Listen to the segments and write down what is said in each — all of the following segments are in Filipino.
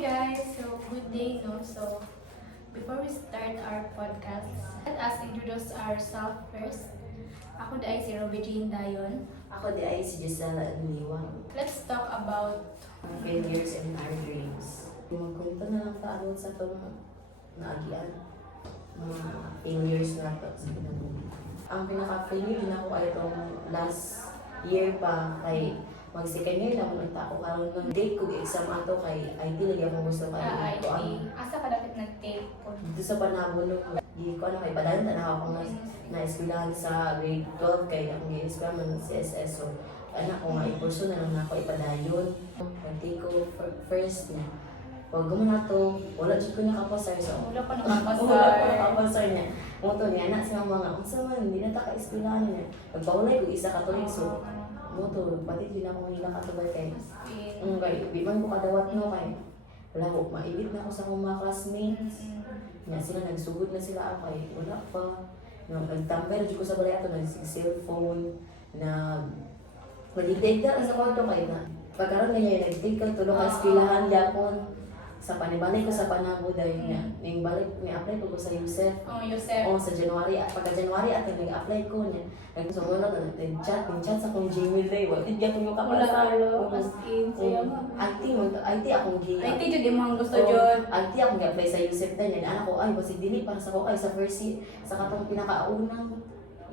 guys, so good day, no? So before we start our podcast, let us introduce ourselves first. Ako ay si Robby Jean Dayon. Ako di ay si Gisela Anliwang. Let's talk about Failures and our dreams. Magkwento na lang taon sa itong naagian. Mga failures na ito sa kinabuhi. Ang pinaka-failure din ako ay itong last year pa kay mag-second year na mo nagtako karon ng date ko exam ato kay IT lagi akong gusto kay IT. ito ang Asa ka dapat nag-take po? dito sa panahon nung di ko kay padayon tanaw ako na-eskwelahan sa grade 12 kay ang gi-eskwela man CSS so anak ko nga i-pursue na lang ako ipadayon. Pag-take ko first niya. Pag gumana to, wala dyan ko nakapasar so Wala pa wala nakapasar. ko nakapasar niya. Moto niya anak siya mga unsa man hindi na ta ka-eskwelahan niya. Pagpaulay ko isa katulik so moto pati din ako hila katubay kay kay di man ko kadawat no kay wala ko mailit na ako sa akong mga classmates nya sila nagsugod na sila ako kay wala pa nagtambay ko sa balay ato nag-cellphone na mag-dictate na sa kwarto kay na pagkaroon na niya nag-dictate ka tulong ka eskwelahan yapon sa panibalik ko sa panabuday niya ning balik may apply ko sa Yusef Yusef. sa January at pagka January at nag-apply ko niya nagsumunod na nag-chat sa akong Gmail day wala tiya ko yung Wala kapasar alo. As in, siya mo. IT akong Gmail IT jud di mo gusto jud. IT akong apply sa Yusef din yan anak ko ay basi dili para sa ko kay sa first year sa katong pinakaunang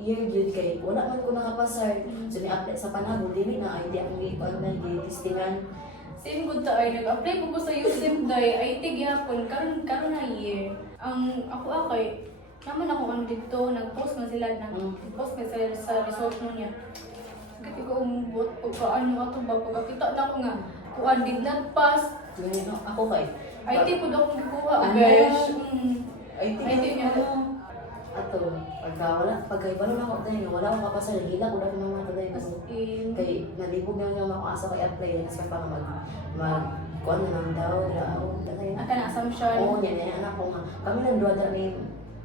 year jud kay wala man ko nakapasar so ni-apply sa panahon dili na IT akong gi-testingan. Same good to ay nag-apply ko sa USIM day ay tigyapon karon na year. Ang ako naman ako ano dito nag-post na sila na post na sila sa result mo niya. Kasi ko umbot ko paano ato ba pagkakita na ako nga kuan did not pass. Ganyan ako kay IT po daw kong gikuha Ano? guys. IT IT niya. Ato pagka iba naman ako tayo wala akong kapasar hila ko na ko naman tayo kasi kay nalibog na nga ako asa kay apply kasi pa kuan na lang daw ako tayo Aka na assumption. oo yan anak ko nga kami nang duwa na may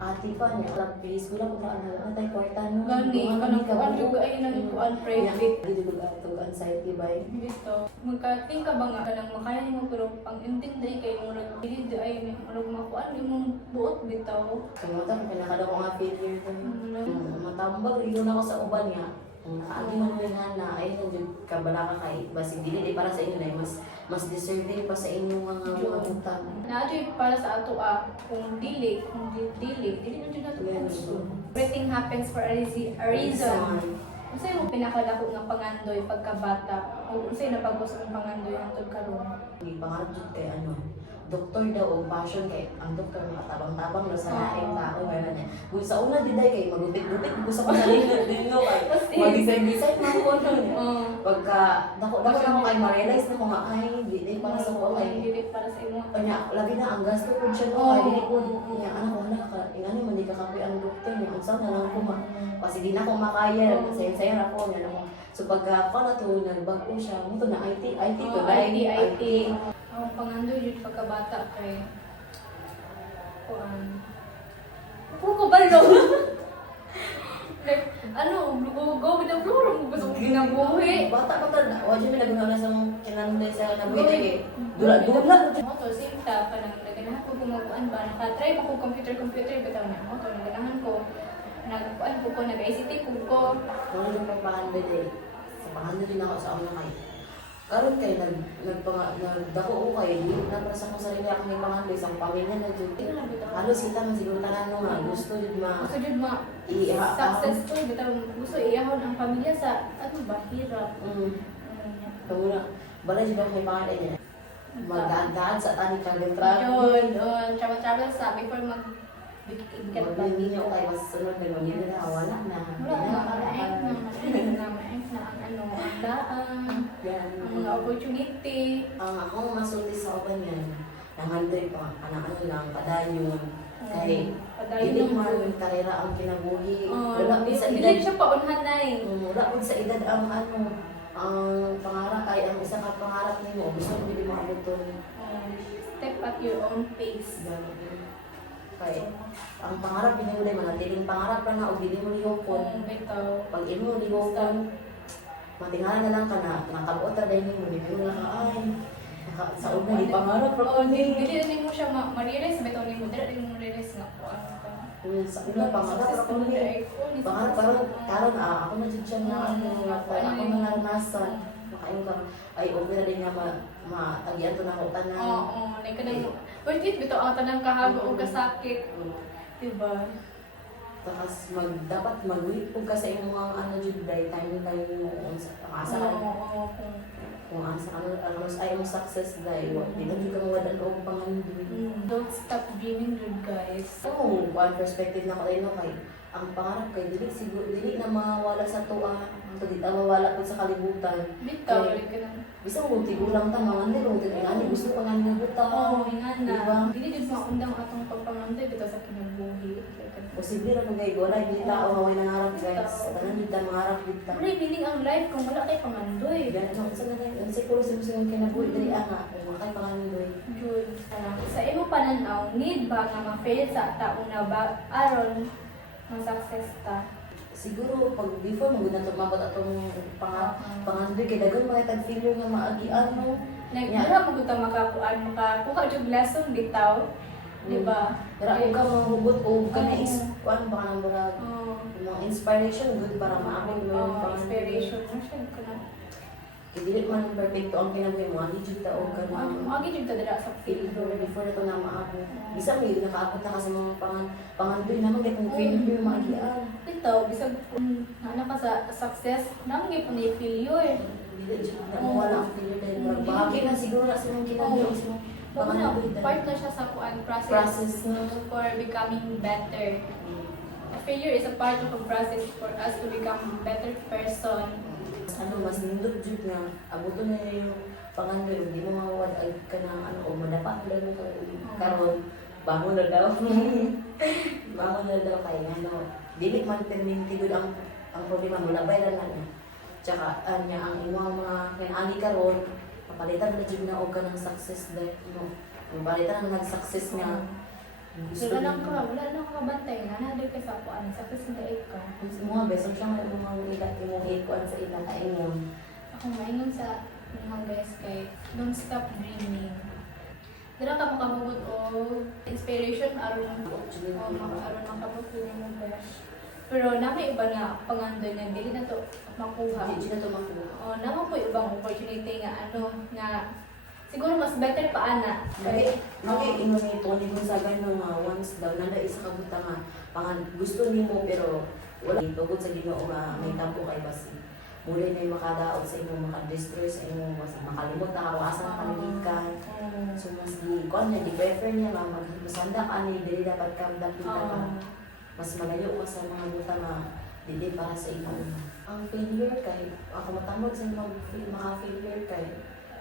ati pa niya lang please ko lang na tayo kwarta no Gani kanang kuan jud ay nang kuan private. dito ato anxiety by Dito, magka-think ka ba nga kanang makaya mo pero ang intindi kay mo nagbilid ay ano makuan imong buot bitaw. so mo ta pinakada ko nga failure matambag rin ako sa uban niya nakaagi man mo nga na ay nandiyan kabala ka kay basig dili para sa inyo na mas deserving pa sa inyong mga utang. Naadyo para sa ato kung dili na jud nato puso. Everything happens for a reason. Unsay mo pinakadako nga pangandoy pagkabata? O unsay napagos ang pangandoy hangtod karon? May pangarap jud kay doktor daw o passion kay ang doktor makatabang-tabang na sa laing tao nga niya. Kung sa una diday kay magupit-gupit ko sa pangalan din no kay mag-design man ko niya. Pagka dako na ako kay ma-realize na ko nga ay dili para sa ko kay dili para sa imo. kanya labi na ang gasto ko siya no kay dili ko niya anak ko na ka ingani man di ka kapoy ang doktor niya unsa na lang ko kasi di na ko makaya sayang ako niya no. So pagka na to nagbago siya mo to na IT to IT. Ang pangandoy jud pagkabata kay kuan. Ko balo. Like go with the flow mo gusto ko ginabuhi. Bata pa ta, wa jud mi naguna sa kinanulay sa nabuhi kay dula Mo to simta pa nang naganahan ko gumabuan ba naka-try pa ko computer bitaw na mo to naganahan ko nagkuan ko nag-ICT ko. Wala yung pagpahandle eh. Sa pahandle din ako sa una kay. Karon kay nagdako ko kay di na para sa akong sarili ako may pahandle sa pamilya na jud. Halos kita man siguro tanan no nga gusto jud Gusto jud successful bitaw gusto iahon ang pamilya sa ano ba hirap. Kamura balay jud ako may pahandle niya. Magdaan sa tani travel. Travel sa before bigat ba Ninyo kay mas sunod na magiging na wala na. Maing na ang daan, ang mga opportunity. Ang ako masulti sa uban yan, nangandoy pa, ano lang, padayon. Kay, hindi man karera ang kinabuhi. Wala po sa edad. Hindi siya paunhan na Wala po sa edad ang ang pangarap, kay ang isa ka pangarap nimo gusto mo hindi maabot to. Step at your own pace. Kay, ang pangarap binulay manatiling pangarap pa na o hindi mo lihokon. Pag imo lihokon, matingala na lang ka na nakabuot na dahil mo, hindi mo lang ay sa una di pangarap ra Oo, ko dili ni. din mo siya ma-realize, bitaw ni mo, dili din mo realize nga po ano ka. Sa una pangarap ra ko ni. Pangarap karon ako na jud siya na ano ako na naranasan. Makain ka ay okay na din nga matagian to na ako tanan. Oo, like kanang worth it bitaw ang tanang kahago o kasakit, diba? Tapos dapat mag-wait po ka sa imong mga ano jud day time mo ang asa ka Oo, kung asa ano ay mo success day di na jud ka mawadan og pangandoy. don't stop dreaming, dude, guys. So, one perspective na ko rin no kay ang pangarap kay dili na mawala sa tuwa dili na mawala po sa kalibutan. Bitaw, Okay. like kanang Bisa mo tigulang ta mga nilo ani gusto pa nga nga buta. oo, ingan Diba? na. Dili din maundang atong pagpamanday bitaw sa kinabuhi. Posible ra kung gay wala gid tao nga way nangarap guys. Tanan gid ta mangarap gid ta. Ano yung meaning ang life kung wala kay pamandoy? Yan no sa nga siguro sa kinabuhi diri nga kung makay pangandoy. Jud, sa imo pananaw, need ba nga ma-fail sa taong na ba aron ma-success ta? Siguro pag before mo na tumabot atong pangandoy kay daghan mga tag failure nga maagian no. Like, Yeah. wala mo kita makakuha jud lesson bitaw. Diba? Pero kung ka mahugot o ka na Oo. ano ba ka nang murag Oo. mga inspiration good para maabot mo yung pangandoy. Inspiration mo siya ka na. Dili man perfecto ang kinabuhi mo, hindi jud ta og ka na Agi jud ta dira sa failure field. before na ito na maabot. Bisa may nakaabot na ka sa mga pangandoy naman kaya kung failure maagian. Bitaw, bisag ano ka sa success, nangi po ni failure. Dili jud na mawala ang failure dahil murag bahagi na siguro na sa mga kinabuhi sa mga pangandoy Part na siya sa kuan process na. for becoming better. Failure is a part of a process for us to become better person. Ano mas nindot jud nga abuton na yung pangandoy di mo mawawad ka ng ano o madapat na mo karon bangon na daw bangon na daw kay ano dili man perminti gud ang problema mo labay ra na niya tsaka anya ang imong mga kinani karon papalitan na jud na og ka ng success dahil no papalitan na nag-success nga So, wala lang ka bantay nga na ka sa kuan, success na ka. mga beso siya nga mga ilat imong ikuan sa ilang kaingon. Ako maingon sa mga guys kay don't stop dreaming. Dira ka makahugot o inspiration aron aron makabot din mo guys. Pero na may iba na pangandoy nga dili na to makuha. Hindi na to makuha. O naman po ibang opportunity nga nga siguro mas better pa ana. Okay, ingon ni Tony Gonzaga no nga once daw nanda isa ka buta nga gusto nimo pero wala tugod sa Ginoo nga may tampo kay basi. Muli na makadaot sa imong maka-destroy sa imong mas makalimot na kawasan panilikan. So mas di kon niya di prefer niya nga magmasanda ka ni dili dapat ka dapitan ka. Mas malayo ka sa mga buta nga dili para sa imong. Ang failure kay ako matamod sa imong failure kay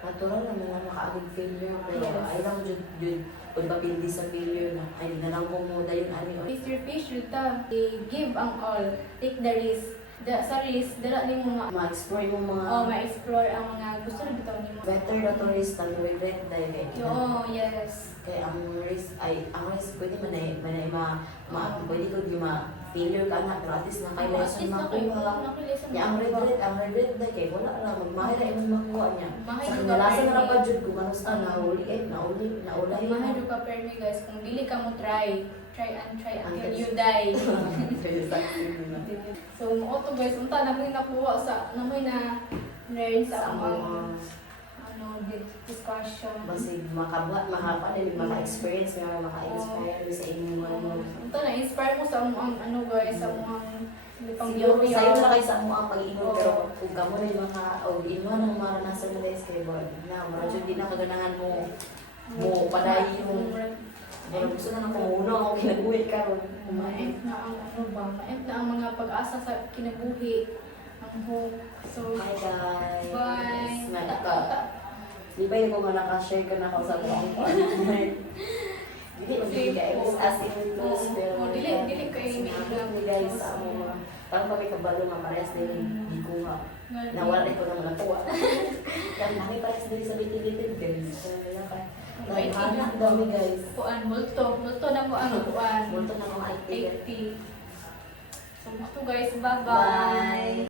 natural naman na makaagig failure pero ay lang jud pag mapindi sa failure na ay na lang mo dayon ani Face your face, ta. Give ang all. Take the risk. Sa risk, dala ni mo ma-explore mo mga ma-explore ang mga gusto na bitaw nimo. better na to risk than to regret dahil kay Yes. kaya ang risk pwede man ay pwede ko di failure ka na pero at least na kay lesson makuha niya ang regret dahil kay wala lang magmahal na imong makuha niya sa kinalasan na pa jud kung ano sa nauli naulay Mahal ka permi guys kung dili ka mo try until you die. So mo to guys, unta na mo nakuha sa namoy na learn sa among discussion. Basig makabuhat, mahapa din, maka-experience nga, maka-inspire sa inyong ano. Ito na-inspire mo sa among guys, sa among Siguro sa'yo na kayo sa mga pag-inom, pero kung kamo rin mga, o inuha ng maranasan na guys, kaya na, maradyo din na kaganangan mo, padayi yung, gusto na ng kumuno ako kinabuhi ka ron. Maend na ang maend na ang mga pag-asa sa kinabuhi, ang hope. So, Hi guys! bye! Di ba yung mga nakashare ka na ako sa mga Dili guys, as in close, pero dili kayo ni guys sa mga parang kami kabalo nga parehas din di ko nga nawala ko ng mga tuwa. Kaya kami parehas din sa bitid-bitid guys. Kaya anak dami guys. Kuan, multo na mo ang kuan. Multo na mga 80. So, gusto guys, bye-bye!